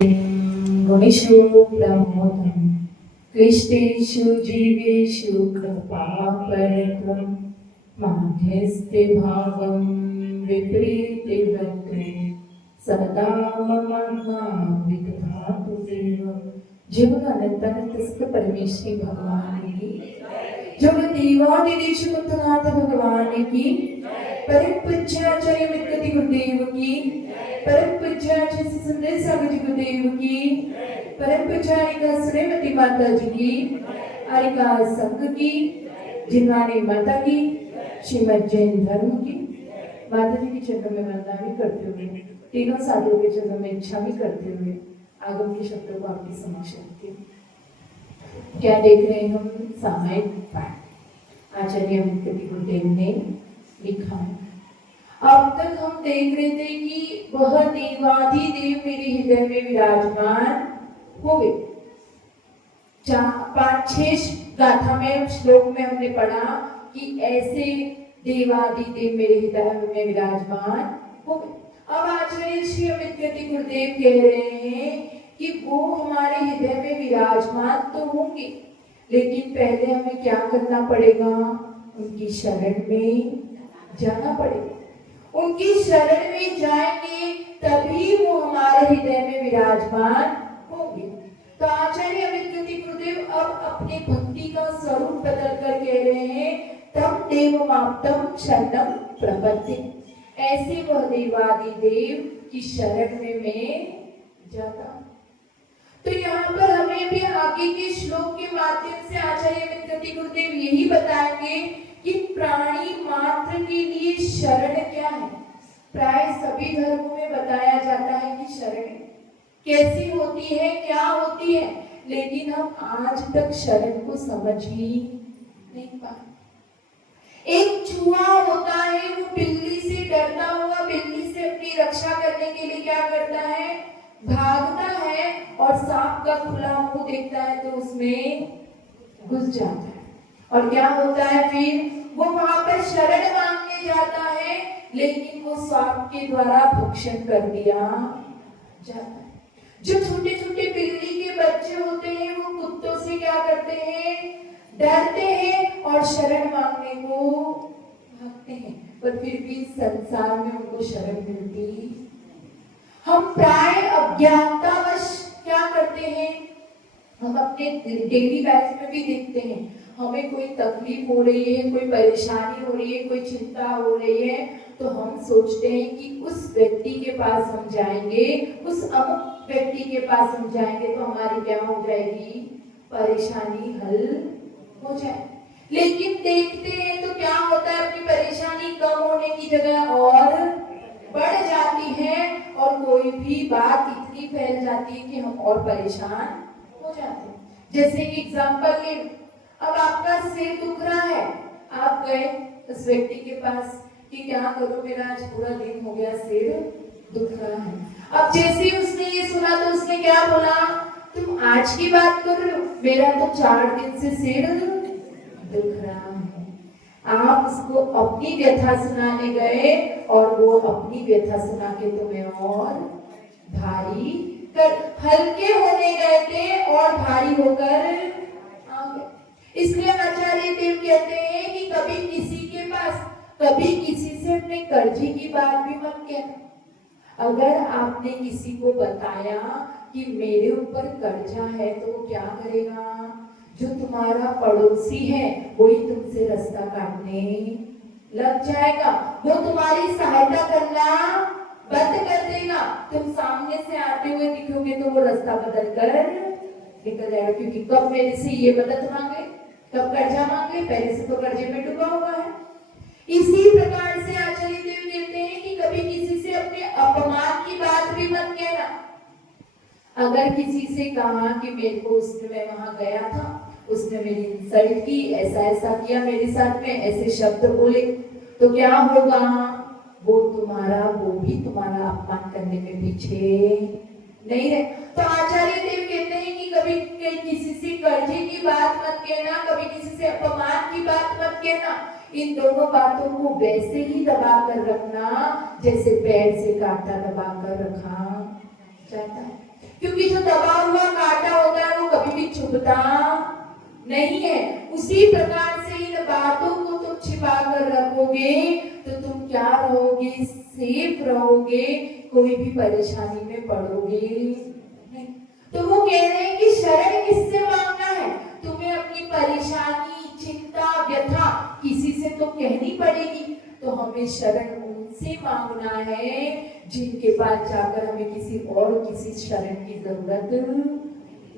गुणेषु प्रमोदं क्लिष्टेषु जीवेषु कृपापरत्वं माध्यस्ते भावं विपरीतवक्त्रे सदा मम विदधातु देव। जीवन अनंत परमेश्वरी भगवान की, जब देवादिदेश कुंतनाथ भगवान की, परम पूज्याचार्य मित्रति गुरुदेव की, परम पूज्याचार्य सुंदर सागर जी गुरुदेव की, परम पूज्यारिका श्रीमती माता जी की, आरिका संघ की, जिनवानी माता की, श्रीमद जैन धर्म की, माता जी के चरणों में वंदना भी करते हुए, तीनों साधुओं के चरणों में इच्छा भी करते हुए आगम के शब्दों को आपके समक्ष रखते हैं। क्या देख रहे हैं हम? सामायिक पाठ आचार्य मित्रति गुरुदेव ने लिखा है। अब तक हम देख रहे थे कि वह देवाधिदेव मेरे हृदय में विराजमान हो गए। 5-6 गाथा में श्लोक में हमने पढ़ा कि ऐसे देवाधिदेव मेरे हृदय में विराजमान हो गए। अब आचार्य श्री मित्रति गुरुदेव कह रहे हैं कि वो हमारे हृदय में विराजमान तो होंगे, लेकिन पहले हमें क्या करना पड़ेगा? उनकी शरण में जाना पड़ेगा। उनकी शरण में जाएंगे तभी वो हमारे हृदय में विराजमान होंगे। तो आचार्य मित्रति गुरुदेव अब अपने भक्ति का स्वरूप बदल कर कह रहे हैं, तम देवमाप्तम शरणम प्रपत्ति। ऐसे वह देवादिदेव की शरण में मैं जाता। तो यहाँ पर हमें भी आगे के श्लोक के माध्यम से आचार्य मित्रति गुरुदेव यही बताएंगे कि प्राणी मात्र के लिए शरण क्या है। प्राय सभी धर्मों में बताया जाता है कि शरण कैसी होती है, क्या होती है, लेकिन हम आज तक शरण को समझ ही नहीं पाए। एक चूहा होता है, वो बिल्ली से डरता हुआ बिल्ली से अपनी रक्षा करने के लिए क्या करता है? भागता है और सांप का खुला मुंह देखता है तो उसमें घुस जाता है। और क्या होता है फिर? वो वहां पर शरण मांगने जाता है, लेकिन वो सांप के द्वारा भक्षण कर दिया जाता है। जो छोटे छोटे बिल्ली के बच्चे होते हैं वो कुत्तों से क्या करते हैं? डरते हैं और शरण मांगने को भागते हैं, पर फिर भी संसार में उनको शरण मिलती। हम प्राय अज्ञानतावश क्या करते हैं? हम अपने डेली लाइफ में भी देखते हैं, हमें कोई तकलीफ हो रही है, कोई परेशानी हो रही है, कोई चिंता हो रही है, तो हम सोचते हैं कि उस व्यक्ति के पास हम जाएंगे, उस अमुक व्यक्ति के पास हम जाएंगे तो हमारी क्या हो जाएगी? परेशानी हल हो जाए। लेकिन देखते हैं तो क्या होता है? अपनी परेशानी कम होने की जगह और बढ़ जाती है, और कोई भी बात इतनी फैल जाती है कि हम और परेशान हो जाते हैं। जैसे कि एग्जाम्पल ले, अब आपका सिर दुख रहा है, आप गए उस व्यक्ति के पास कि क्या करूं, मेरा आज पूरा दिन हो गया सिर दुख रहा है। अब जैसे ही उसने ये सुना तो उसने क्या बोला? तुम आज की बात कर रहे हो, मेरा तो 4 दिन से सिर दुख रहा है। आप उसको अपनी व्यथा सुनाने गए और वो अपनी व्यथा सुना के तुम्हें और भारी कर, हल्के होने गए थे और भारी होकर आ गए। इसलिए आचार्य देव कहते हैं कि कभी किसी के पास, कभी किसी से अपने कर्जे की बात भी मत कहना। अगर आपने किसी को बताया कि मेरे ऊपर कर्जा है, तो वो क्या करेगा? जो तुम्हारा पड़ोसी है वही तुमसे रास्ता काटने लग जाएगा, वो तुम्हारी सहायता करना बंद कर देगा। तुम सामने से आते हुए दिखोगे तो वो रास्ता बदल कर निकल जाएगा, क्योंकि कब मेरे से ये मदद मांगे, कब कर्जा मांगे, पहले से तो कर्जे में डूबा हुआ है। इसी प्रकार से आचार्य देव कहते हैं कि कभी किसी से अपने अपमान की बात भी मत कहना। अगर किसी से कहा कि मेरे को उसने, मैं वहां गया था, उसने मेरी इंसल्ट की, ऐसा ऐसा किया मेरे साथ में, ऐसे शब्द बोले, तो क्या होगा? वो भी तुम्हारा अपमान करने में पीछे नहीं रहे। तो आचार्य देव कहते हैं कि कभी किसी से कर्जे की बात मत कहना, कभी किसी से अपमान की बात मत कहना। इन दोनों बातों को वैसे ही दबा कर रखना जैसे पैर से कांटा दबा कर रखा जाता है। क्योंकि जो दबा हुआ कांटा होता है वो कभी भी चुभता नहीं है। उसी प्रकार से इन बातों को तुम छिपा कर रखोगे तो तुम क्या रहोगे, सेफ रहोगे, कोई भी परेशानी में पड़ोगे नहीं। तो वो कह रहे हैं कि शरण किससे मांगना है? तुम्हें अपनी परेशानी, चिंता, व्यथा किसी से तो कहनी पड़ेगी, तो हमें शरण उनसे मांगना है जिनके पास जाकर हमें किसी शरण की जरूरत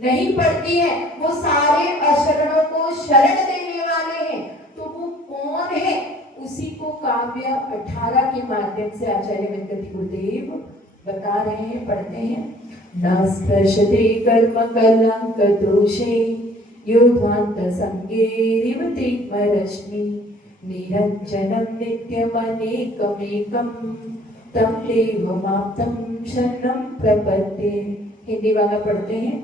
नहीं पड़ती है। वो सारे अशरणों को शरण देने वाले हैं। तो वो कौन है? उसी को काव्य 18 के माध्यम से आचार्य वेंकट गुरुदेव बता रहे हैं, पढ़ते हैं। न स्पृशते कर्म कलंक दोषे योध्वांत संगे रिवतिमरश्मि निरंजनम नित्यमनेकमेकं तम देवमाप्तं शरणं प्रपद्ये। हिंदी वाला पढ़ते हैं।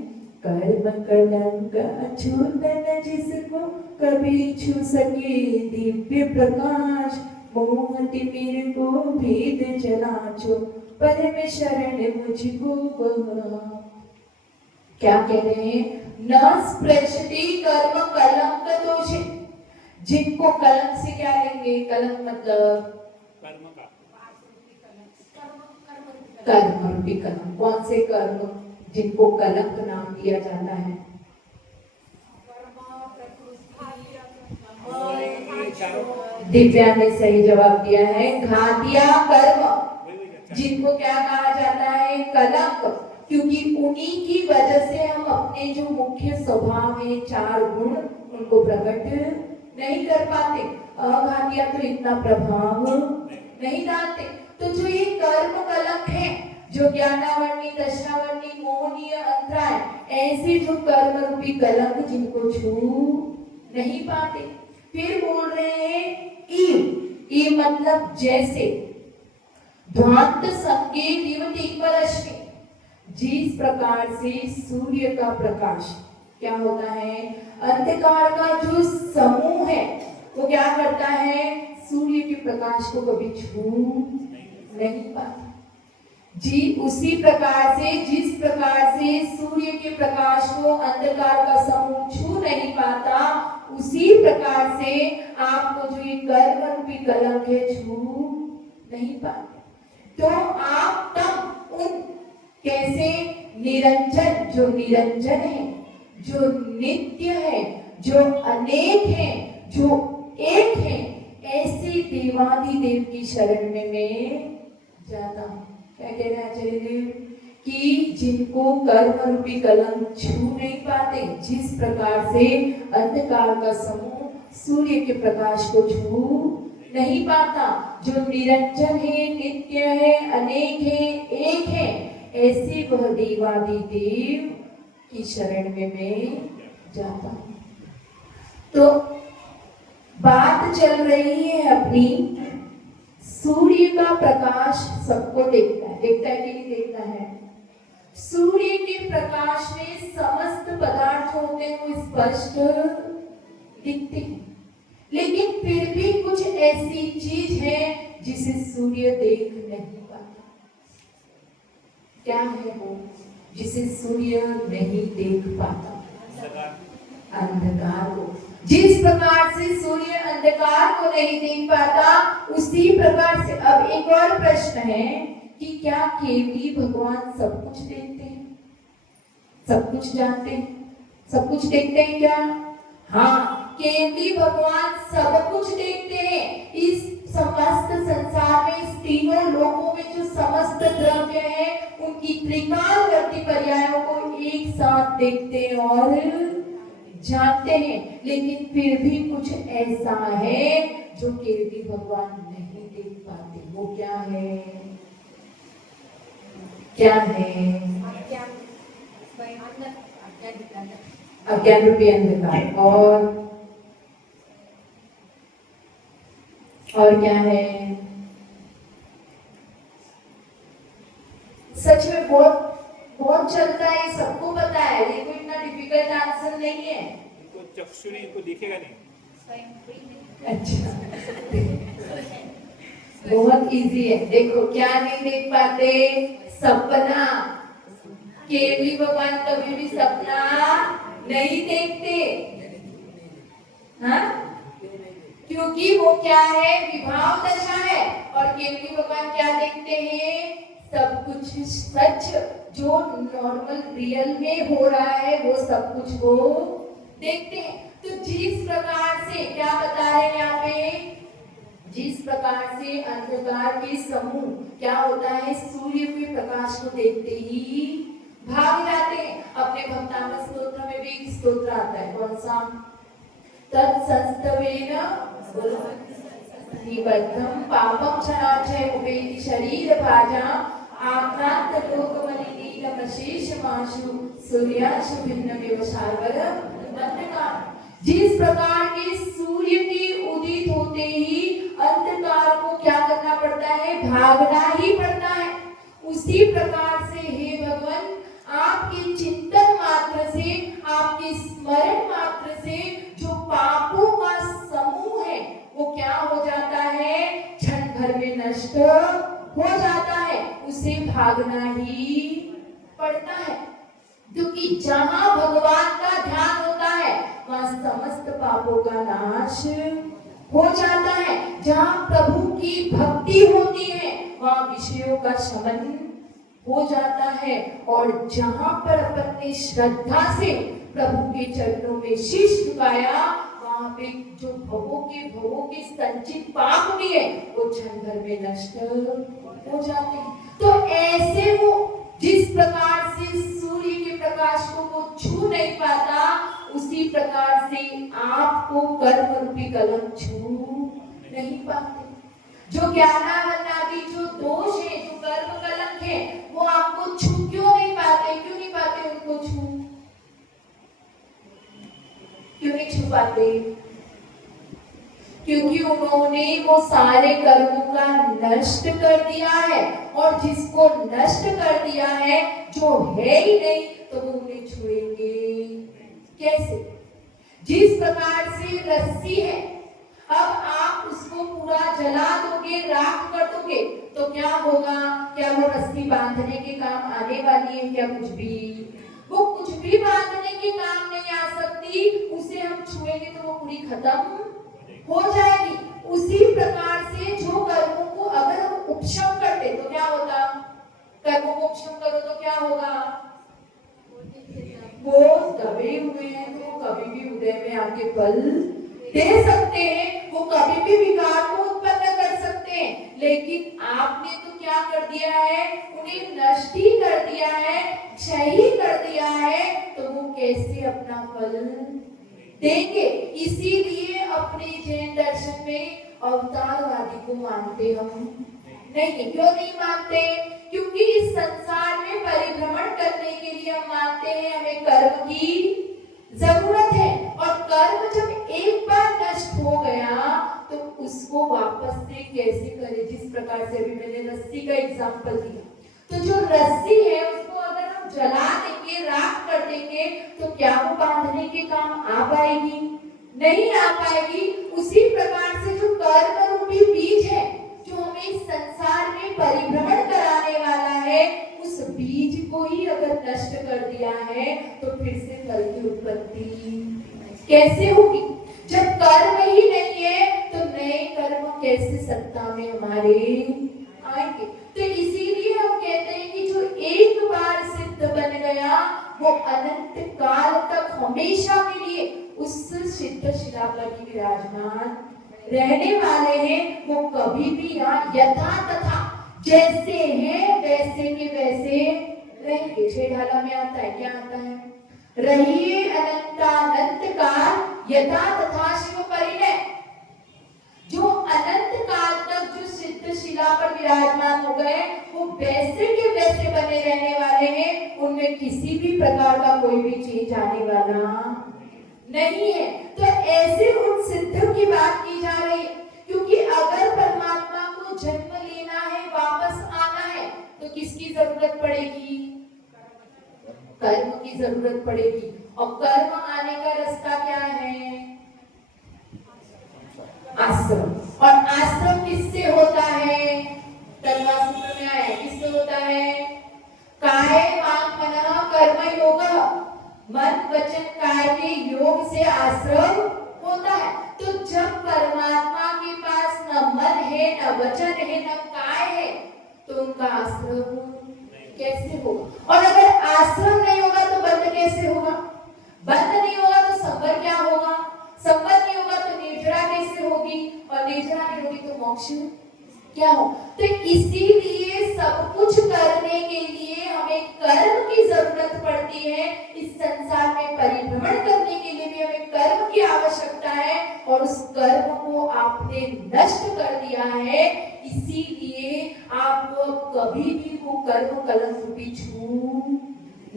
कर्म कलंक अछूतन जिसको कभी छू सके दिव्य प्रकाश, मोह तिमिर को भेद जलाचो परम शरण मुझको बहा। क्या कह रहे हैं? न स्पृशति कर्म कलंक दोषे। जिनको कलंक से क्या लेंगे? कलंक मतलब कर्म रूपी कलंक। कौन से कर्म जिनको कलंक नाम दिया जाता है? दिव्या ने सही जवाब दिया है, घातिया कर्म, जिनको क्या कहा जाता है? कलंक। क्योंकि उन्हीं की वजह से हम अपने जो मुख्य स्वभाव है, 4 गुण, उनको प्रकट नहीं कर पाते। अघातिया तो इतना प्रभाव नहीं डालते। तो जो ये कर्म कलंक है, जो ज्ञानावर्णी, दशनावर्णी, मोहनीय, अंतराय, ऐसे जो कर्म रूपी कलंक जिनको छू नहीं पाते। फिर बोल रहे हैं ई मतलब जैसे, ध्वांत संगे दिवतिमरश्मि, जिस प्रकार से सूर्य का प्रकाश क्या होता है? अंधकार का जो समूह है वो क्या करता है? सूर्य के प्रकाश को कभी छू नहीं पाता। जी उसी प्रकार से, जिस प्रकार से सूर्य के प्रकाश को अंधकार का समूह छू नहीं पाता, उसी प्रकार से आपको जो ये कर्म रूपी कलंक है छू नहीं पाते। तो आप तब उन कैसे निरंजन, जो निरंजन है, जो नित्य है, जो अनेक है, जो एक है, ऐसे देवादिदेव की शरण में मैं जाता हूँ। क्या कह रहे हैं आचार्य देव? कि जिनको कर्म रूपी कलंक छू नहीं पाते, जिस प्रकार से अंधकार का समूह सूर्य के प्रकाश को छू नहीं पाता, जो निरंजन है, नित्य है, अनेक है, एक है, ऐसे वह देवादिदेव की शरण में मैं जाता हूँ। तो बात चल रही है अपनी, सूर्य का प्रकाश सबको देखता है कि नहीं देखता है? सूर्य के प्रकाश में समस्त पदार्थ होते हैं वो स्पष्ट दिखते हैं, लेकिन फिर भी कुछ ऐसी चीज है जिसे सूर्य देख नहीं पाता। क्या है वो जिसे सूर्य नहीं देख पाता? अंधकार को। जिस प्रकार से सूर्य अंधकार को नहीं देख पाता, उसी प्रकार से अब एक और प्रश्न है कि क्या केवली भगवान सब कुछ देखते हैं, सब कुछ जानते हैं, सब कुछ देखते हैं क्या? हाँ, केवली भगवान सब कुछ देखते हैं। इस समस्त संसार में, इस तीनों लोकों में जो समस्त द्रव्य है, उनकी त्रिकालवर्ती पर्यायों को एक साथ देखते हैं और जानते हैं, लेकिन फिर भी कुछ ऐसा है जो केवली भगवान नहीं देख पाते। वो क्या है? क्या है? अज्ञान रूपी अंधकार। और क्या है? सच में बहुत चलता है, सबको पता है, ये कोई इतना डिफिकल्ट आंसर नहीं है। इनको चक्षुरी को दिखेगा नहीं। अच्छा बहुत इजी है। देखो क्या नहीं देख पाते? सपना। केवली भगवान कभी भी सपना नहीं देखते, हाँ, क्योंकि वो क्या है, विभाव दशा है। और केवली भगवान क्या देखते हैं, सब कुछ सच जो नॉर्मल रियल में हो रहा है वो सब कुछ वो देखते हैं। तो जिस प्रकार से क्या बता रहे हैं यहाँ पे, जिस प्रकार से अंधकार के समूह क्या होता है, सूर्य के प्रकाश को देखते ही भाग जाते हैं। अपने भक्तांग स्तोत्र में भी एक स्तोत्र आता है, कौन सा, तत्संस्तवेन निबद्धं पापं क्षणाक्षय उपेति शरीर भाजा आक्रांत लोकमलिनीलमशेषमाशु सूर्याशु भिन्नमेव सार्वर अंधकार। जिस प्रकार के सूर्य के उदित होते ही अंधकार को क्या करना पड़ता है, भागना ही पड़ता है, उसी प्रकार से हे भगवान आपके चिंतन मात्र से, आपके स्मरण मात्र से जो पापों का समूह है वो क्या हो जाता है, क्षण भर में नष्ट हो जाता है, उसे भागना ही पड़ता है। क्योंकि जहां भगवान का ध्यान होता है वहां समस्त पापों का नाश हो जाता है। जहां प्रभु की भक्ति होती है वहां विषयों का शमन हो जाता है। और जहां पर अपन ने श्रद्धा से प्रभु के चरणों में शीश झुकाया वहां पे जो भवों के संचित पाप भी है वो क्षण भर में नष्ट हो जाते हैं। तो ऐसे वो जिस प्रकार से सूर्य के प्रकाश को वो छू नहीं पाता, उसी प्रकार से आपको कर्म रूपी कलम छू नहीं पाते। जो ज्ञानावरणादि जो दोष है, जो कर्म कलंक है, वो आपको छू क्यों नहीं पाते, क्यों नहीं पाते उनको छू, क्यों नहीं छू पाते, क्योंकि उन्होंने वो सारे कर्मों का नष्ट कर दिया है। और जिसको नष्ट कर दिया है, जो है ही नहीं, तो वो उन्हें छुएंगे कैसे। जिस प्रकार से रस्सी है, अब आप उसको पूरा जला दोगे, राख कर दोगे, तो क्या होगा, क्या वो रस्सी बांधने के काम आने वाली है, क्या कुछ भी, वो कुछ भी बांधने के काम नहीं आ सकती। उसे हम छुएंगे तो वो पूरी खत्म हो जाएगी। उसी प्रकार से जो कर्मों को अगर हम उपशम करते तो क्या होता, कर्मों को उपशम करो तो क्या होगा, वो दबे हुए हैं तो कभी भी उदय में आके फल दे सकते हैं, वो कभी भी विकार को उत्पन्न कर सकते हैं। लेकिन आपने तो क्या कर दिया है, उन्हें नष्ट ही कर दिया है, क्षय ही कर दिया है, तो वो कैसे अपना फल देंगे। इसीलिए अपने जैन दर्शन में अवतारवादी को मानते हम नहीं। क्यों नहीं मानते, क्योंकि इस संसार में परिभ्रमण करने के लिए हम मानते हैं हमें कर्म की जरूरत है। और कर्म जब एक बार नष्ट हो गया तो उसको वापस से कैसे करें। जिस प्रकार से अभी मैंने रस्सी का एग्जांपल दिया, तो जो रस्सी है उसको अगर हम जला देंगे, राख कर देंगे, तो क्या वो बांधने के काम आ पाएगी, नहीं आ पाएगी। उसी प्रकार से जो कर्म रूपी बीज है, जो हमें संसार में परिभ्रमण कराने वाला है, उस बीज को ही अगर नष्ट कर दिया है तो फिर से फल की उत्पत्ति कैसे होगी। जब कर्म ही नहीं है तो नए कर्म कैसे सत्ता में हमारे आएंगे। तो इसीलिए हम कहते हैं कि जो एक बार सिद्ध बन गया वो अनंत काल तक हमेशा के लिए उस सिद्ध शिला पर ही विराजमान रहने वाले हैं। वो कभी भी यहाँ यथा तथा जैसे हैं वैसे के वैसे रहेंगे। छेड़ाला में आता है, क्या आता है, रहिए अनंतानंत काल यथा तथा शिव परिणय। जो अनंत काल तक जो सिद्ध शिला पर विराजमान हो गए वो वैसे के वैसे बने रहने वाले हैं। उनमें किसी भी प्रकार का कोई भी चेंज आने वाला नहीं है। तो ऐसे उन सिद्धों की बात की जा रही है, क्योंकि अगर परमात्मा को जन्म लेना है, वापस आना है, तो किसकी जरूरत पड़ेगी, कर्म की जरूरत पड़ेगी। और कर्म आने का रास्ता क्या है, आश्रम। और आश्रम किससे होता है, तन्वा सूत्र में आया, किससे होता है, काहे वांग मनः मन वचन काय के योग से आश्रम होता है। तो जब परमात्मा के पास न मन है, न वचन है, न काय है, तो उनका आश्रम कैसे होगा? और अगर आश्रम नहीं होगा तो बंध कैसे होगा? बंध नहीं होगा तो संवर क्या होगा? संवर नहीं होगा तो निर्जरा कैसे होगी? और निर्जरा नहीं होगी तो मोक्ष क्या हो? तो इसीलिए सब कुछ करने के लिए हमें कर्म की जरूरत पड़ती है। इस संसार में परिभ्रमण करने के लिए भी हमें कर्म की आवश्यकता है, और उस कर्म को आपने नष्ट कर दिया है। इसीलिए आप कभी भी वो कर्म कलंक रूपी छू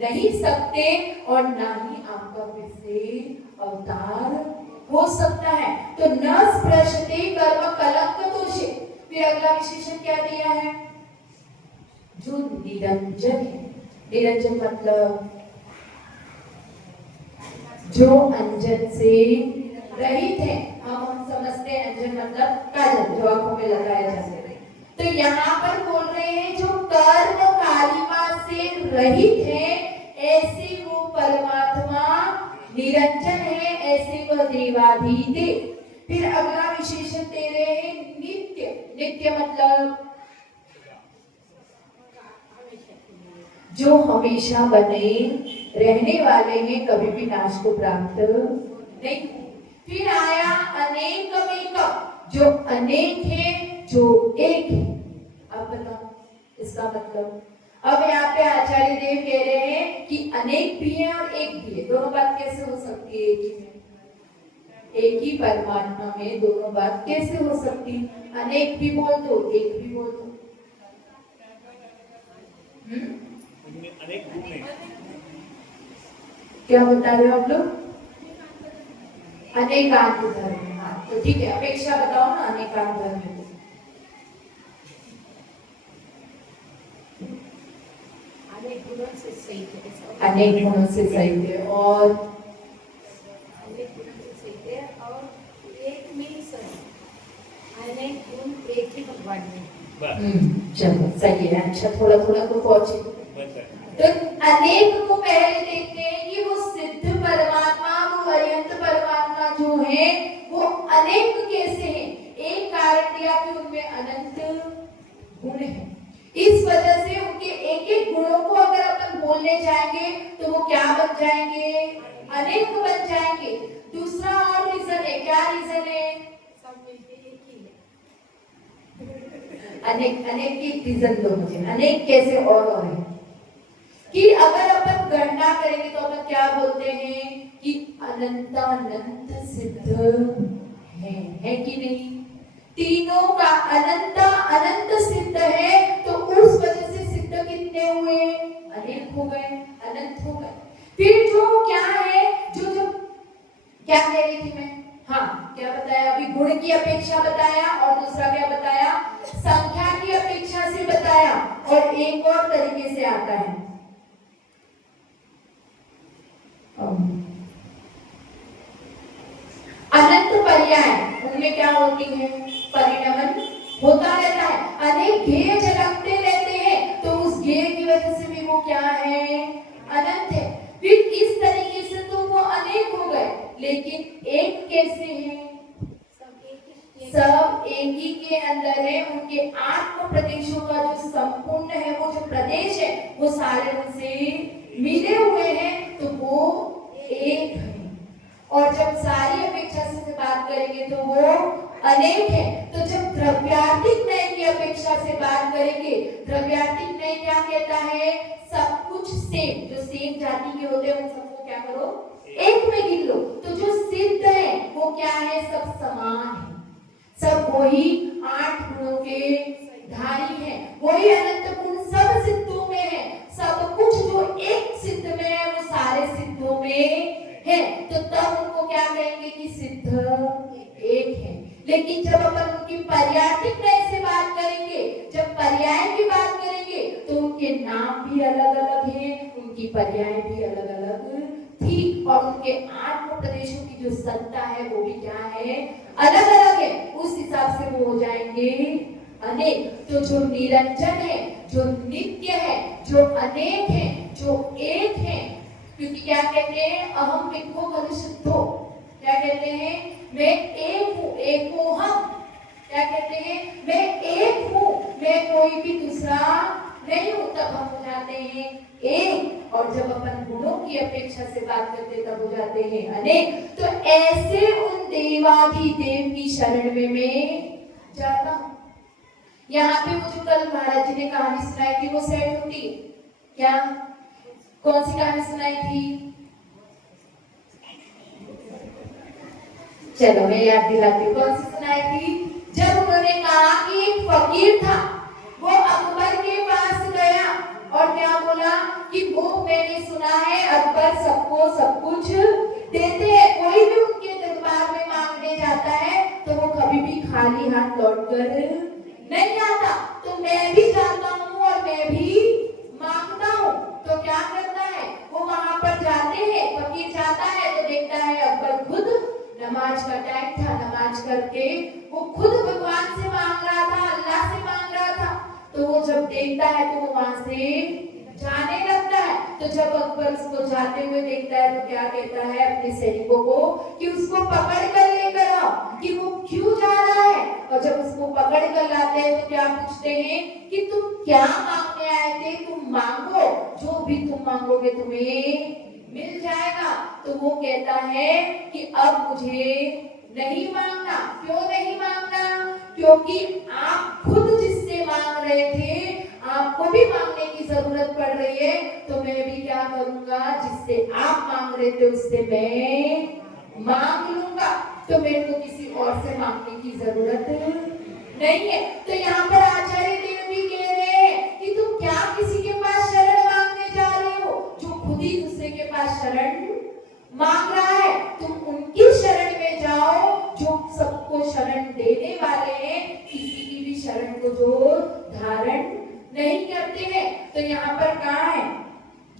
नहीं सकते, और ना ही आपका फिर से अवतार हो सकता है। तो न स्पृशते कर्म कलंक दोषे। फिर अगला विशेषण क्या दिया है? जो निरंजन है। निरंजन मतलब जो अंजन से रहित है। हम समझते हैं अंजन मतलब काजल, जो आंखों में लगाया जाता है। तो यहाँ पर बोल रहे हैं जो कर्म कालिमा से रहित है, ऐसे वो परमात्मा निरंजन है, ऐसे वह देवाधिदेव। फिर अगला विशेषण दे रहे हैं नित्य। नित्य मतलब जो हमेशा बने रहने वाले हैं, कभी भी नाश को प्राप्त नहीं। फिर आया अनेकमेक, जो अनेक है, जो एक है। अब बताओ इसका मतलब। अब यहाँ पे आचार्य देव कह रहे हैं कि अनेक भी है और एक भी है। दोनों बात कैसे हो सकती है? एक ही में, एक ही परमात्मा में दोनों बात कैसे हो सकती? अनेक भी बोल दो, एक भी बोल दो। अनेक गुण है। क्या बता रहे हो आप लोग? अनेकांत धर्म। हाँ तो ठीक है, अपेक्षा बताओ ना अनेकांत धर्म में। अनेक गुणों से सहित है। अनेक गुणों से सहित है और अनेक गुणों से सहित है और एक में ही सब। अनेक गुण एक ही भगवान में। चलो सही है। अच्छा थोड़ा थोड़ा तो पहुंचे। तो अनेक को पहले देखते हैं कि वो सिद्ध परमात्मा, वो अरिहंत परमात्मा जो है वो अनेक कैसे हैं? एक कारण दिया कि उनमें अनंत गुण है। इस वजह से उनके एक एक गुणों को अगर अपन बोलने जाएंगे तो वो क्या बन जाएंगे? अनेक बन जाएंगे। दूसरा और रीजन है। क्या रीजन है? सब मिलके एक ही है। अनेक अनेक की रीजन दो मुझे। अनेक कैसे और है कि अगर अपन गणना करेंगे तो अपन क्या बोलते हैं कि अनंतानंत सिद्ध है कि नहीं? तीनों का अनंत अनंत सिद्ध है, तो उस वजह से सिद्ध कितने हुए? अनेक हो गए, अनंत हो गए। फिर जो क्या है, जो क्या कह रही थी मैं? हाँ क्या बताया अभी? गुण की अपेक्षा बताया, और दूसरा क्या बताया? संख्या की अपेक्षा से बताया। और एक और तरीके से आता है अनंत पर्याय। उनमें क्या होती है? परिणमन होता रहता है। अनेक ध्येय झलकते रहते हैं, तो उस ध्येय की वजह से भी वो क्या है? अनंत है। फिर इस तरीके से तो वो अनेक हो गए, लेकिन एक कैसे हैं? सब एक ही के अंदर है। उनके आत्म प्रदेशों का जो संपूर्ण है, वो जो प्रदेश है, वो सारे उनसे मिले हुए हैं, तो वो एक है। और जब सारी अपेक्षा से बात करेंगे तो वो अनेक है। तो जब द्रव्यार्थिक न्याय की अपेक्षा से बात करेंगे, द्रव्यार्थिक न्याय क्या कहता है? सब कुछ सेम, जो सेम जाति के होते हैं उन सबको क्या करो? एक में गिन लो। तो जो सिद्ध है वो क्या है? सब समान है, सब वही 8 गुणों के धारी हैं, वही अनंत गुण सब सिद्धों में है। सब कुछ जो एक सिद्ध में है वो सारे सिद्धों में है। तो तब उनको क्या कहेंगे कि सिद्ध एक है। लेकिन जब अपन उनकी पर्यायिक न्याय से बात करेंगे, जब पर्याय की बात करेंगे, तो उनके नाम भी अलग अलग हैं, उनकी पर्याय भी अलग अलग थी, और उनके आत्म प्रदेशों की जो सत्ता है वो भी क्या है? अलग अलग है। उस हिसाब से वो हो जाएंगे अनेक। तो जो निरंजन है, जो नित्य है, जो अनेक है, जो एक है, क्योंकि क्या कहते हैं, अहम विको कलुषितो, क्या कहते हैं, मैं एक हूँ, एक को हम, क्या कहते हैं, मैं एक हूँ, मैं कोई भी दूसरा नहीं हूँ, तब हम हो जाते हैं एक। और जब अपन गुणों की अपेक्षा से बात करते तब हो जाते हैं अनेक। तो ऐसे उन देवाधिदेव की शरण में मैं जाता हूँ। यहाँ पे वो जो कल महाराज जी ने कहानी सुनाई थी वो सेट होती है क्या? कौन सी कहानी सुनाई थी? चलो मैं याद दिलाती हूँ, कौन सी सुनाई थी? जब उन्होंने कहा कि एक फकीर था, वो अकबर के पास गया और क्या बोला कि वो मैंने सुना है अकबर सबको सब कुछ देते हैं, कोई भी उनके दरबार में मांगने जाता है तो वो कभी भी खाली हाथ लौटकर नहीं आता, तो मैं भी जाता हूँ और मैं भी मांगता हूँ। तो क्या करता है, वो वहां पर जाते हैं, फकीर जाता है तो देखता है अकबर खुद, नमाज का टाइम था, नमाज करके वो खुद भगवान से मांग रहा था, अल्लाह से मांग रहा था। तो वो जब देखता है तो वो वहां से जाने लगता है। तो जब अकबर उसको जाते हुए देखता है तो क्या कहता है अपने सैनिकों को कि उसको पकड़ कर लेकर आओ कि वो क्यों जा रहा है। और जब उसको पकड़ कर लाते हैं तो क्या पूछते हैं कि तुम क्या मांगने आए थे, तुम मांगो, जो भी तुम मांगोगे तुम्हें मिल जाएगा। तो वो कहता है कि अब मुझे नहीं मांगना। क्यों नहीं मांगना? क्योंकि आप खुद जिससे मांग रहे थे आपको भी मांगने की जरूरत पड़ रही है, तो मैं भी क्या करूंगा, जिससे आप मांग रहे थे उससे मैं मांग लूंगा, तो मेरे को किसी और से मांगने की जरूरत नहीं है। तो यहाँ पर आचार्य देव भी कह रहे हैं कि तुम क्या किसी के पास शरण मांगने जा रहे हो जो खुद ही दूसरे के पास शरण मांग रहा है। तुम उनकी शरण में जाओ जो सबको शरण देने वाले हैं, किसी की भी शरण को जो धारण नहीं करते हैं। तो यहाँ पर कहा है,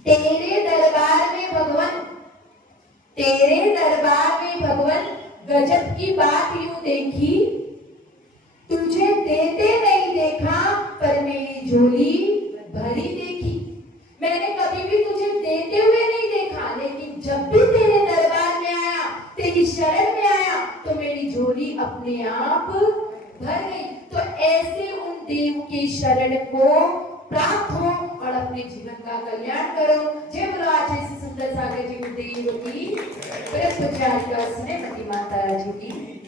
तेरे दरबार में भगवान, तेरे दरबार में भगवान गजब की बात यूं देखी, तुझे देते नहीं देखा पर मेरी झोली भरी देखी। मैंने कभी भी तुझे देते हुए नहीं देखा, लेकिन जब भी तेरे दरबार में आया, तेरी शरण में आया, तो मेरी झोली अपने आप भर गई। तो ऐसे उन देव के शरण को प्राप्त हो और अपने जीवन का कल्याण करो। जय बोलो आचार्य सुंदर सागर जी देव की, श्रीमती माता जी की।